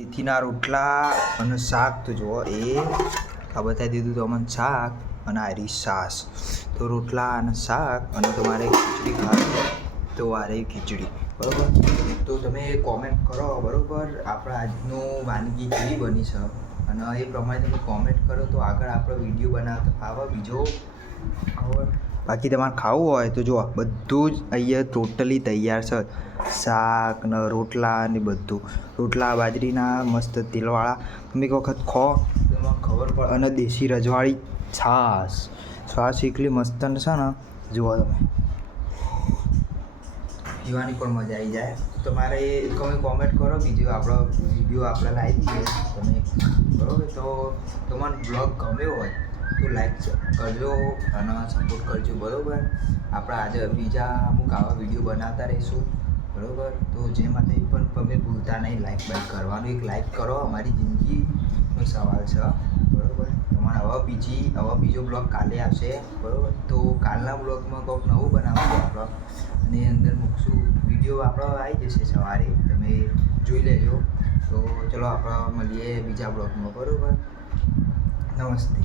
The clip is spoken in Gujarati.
મેથીના રોટલા અને શાક તો જુઓ આ બતાવી દીધું તો અમને શાક અને આરી છાશ તો રોટલા અને શાક અને તમારે ખીચડી ખાવી તો આ રહી ખીચડી બરાબર. તો તમે કોમેન્ટ કરો બરાબર આપણે આજનું વાનગી કેવી બની છે અને એ પ્રમાણે તમે કોમેન્ટ કરો તો આગળ આપણે વિડીયો બનાવતા ફાવે બીજો. બાકી તમારે ખાવું હોય તો જુઓ બધું જ અહીંયા ટોટલી તૈયાર છે. શાક ને રોટલા ને બધું. રોટલા બાજરીના મસ્ત તેલવાળા તમે એક વખત ખો તો એમાં ખબર પડે. અને દેશી રજવાળી છાશ એકલી મસ્ત છે ને જુઓ તમે પીવાની પણ મજા આવી જાય. તમારે તમે કોમેન્ટ કરો બીજું આપણો વિડીયો આપણે લાવી દઈએ તમે બરાબર. તો તમારો બ્લોગ ગમ્યો હોય તો લાઈક કરજો અને સપોર્ટ કરજો બરાબર. આપણે આજે બીજા અમુક આવા વિડીયો બનાવતા રહીશું બરાબર. તો જેમાંથી પણ તમે ભૂલતા નહીં લાઈક બાઈક કરવાનું. એક લાઈક કરો અમારી જિંદગીનો સવાલ છે બરાબર. તમારે હવે બીજો બ્લોગ કાલે આવશે બરાબર. તો કાલના બ્લોગમાં કંઈક નવું બનાવશું આપણે અને અંદર મૂકશું વિડીયો આપણો આવી જશે સવારે તમે જોઈ લેજો. તો ચલો આપણે મળીએ બીજા બ્લોગમાં બરાબર. નમસ્તે.